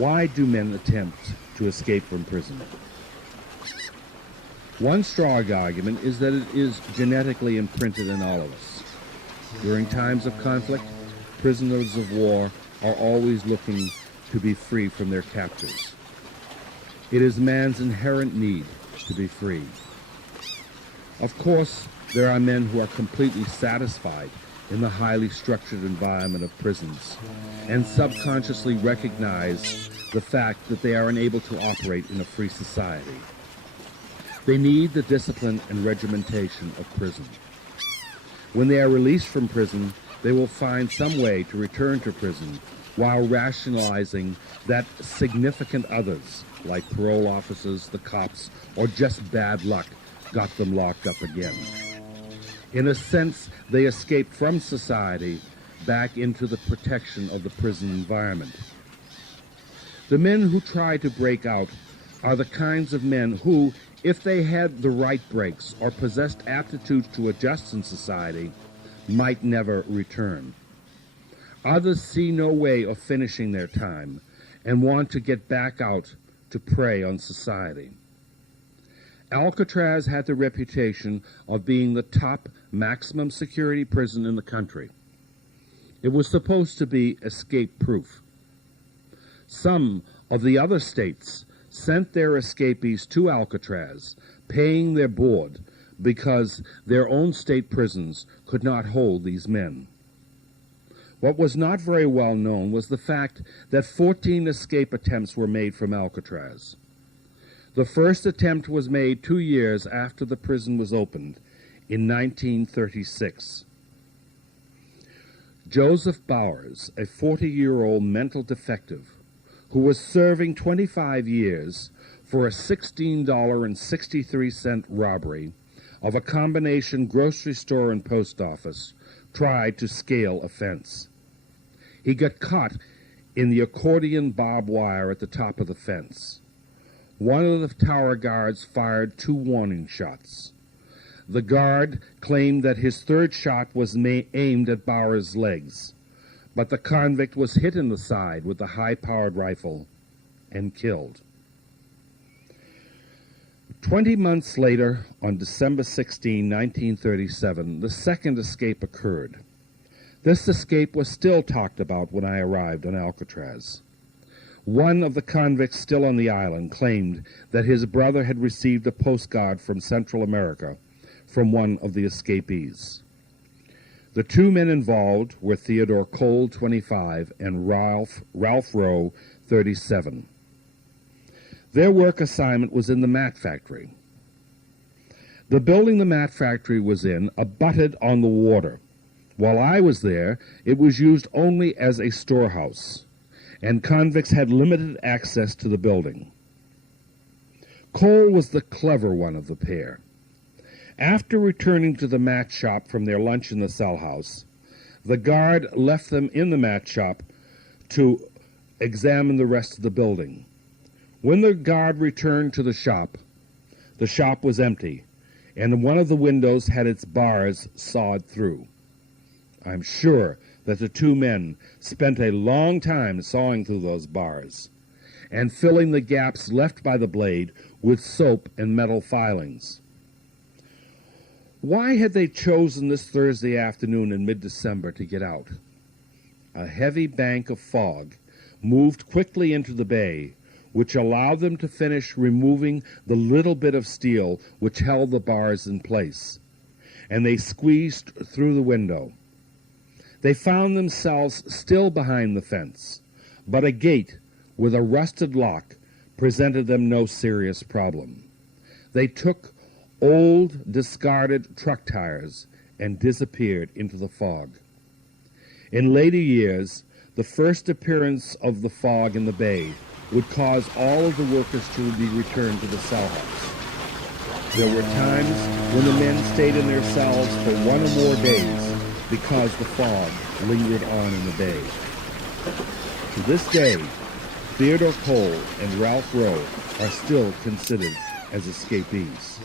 Why do men attempt to escape from prison? One strong argument is that it is genetically imprinted in all of us. During times of conflict, prisoners of war are always looking to be free from their captors. It is man's inherent need to be free. Of course, there are men who are completely satisfied in the highly structured environment of prisons and subconsciously recognize the fact that they are unable to operate in a free society. They need the discipline and regimentation of prison. When they are released from prison, they will find some way to return to prison while rationalizing that significant others, like parole officers, the cops, or just bad luck, got them locked up again. In a sense, they escape from society back into the protection of the prison environment. The men who try to break out are the kinds of men who, if they had the right breaks or possessed aptitudes to adjust in society, might never return. Others see no way of finishing their time and want to get back out to prey on society. Alcatraz had the reputation of being the top maximum security prison in the country. It was supposed to be escape-proof. Some of the other states sent their escapees to Alcatraz, paying their board because their own state prisons could not hold these men. What was not very well known was the fact that 14 escape attempts were made from Alcatraz. The first attempt was made 2 years after the prison was opened, in 1936. Joseph Bowers, a 40-year-old mental defective, who was serving 25 years for a $16.63 robbery of a combination grocery store and post office, tried to scale a fence. He got caught in the accordion barbed wire at the top of the fence. One of the tower guards fired 2 warning shots. The guard claimed that his third shot was aimed at Bowers' legs, but the convict was hit in the side with a high-powered rifle and killed. 20 months later, on December 16, 1937, the second escape occurred. This escape was still talked about when I arrived on Alcatraz. One of the convicts still on the island claimed that his brother had received a postcard from Central America from one of the escapees. The 2 men involved were Theodore Cole, 25, and Ralph Rowe, 37. Their work assignment was in the mat factory. The building the mat factory was in abutted on the water. While I was there, it was used only as a storehouse, and convicts had limited access to the building. Cole was the clever one of the pair. After returning to the mat shop from their lunch in the cell house, the guard left them in the mat shop to examine the rest of the building. When the guard returned to the shop was empty, and one of the windows had its bars sawed through. I'm sure that the 2 men spent a long time sawing through those bars and filling the gaps left by the blade with soap and metal filings. Why had they chosen this Thursday afternoon in mid-December to get out? A heavy bank of fog moved quickly into the bay, which allowed them to finish removing the little bit of steel which held the bars in place, and they squeezed through the window. They found themselves still behind the fence, but a gate with a rusted lock presented them no serious problem. They took old, discarded truck tires and disappeared into the fog. In later years, the first appearance of the fog in the bay would cause all of the workers to be returned to the cell house. There were times when the men stayed in their cells for 1 or more days because the fog lingered on in the bay. To this day, Theodore Cole and Ralph Rowe are still considered as escapees.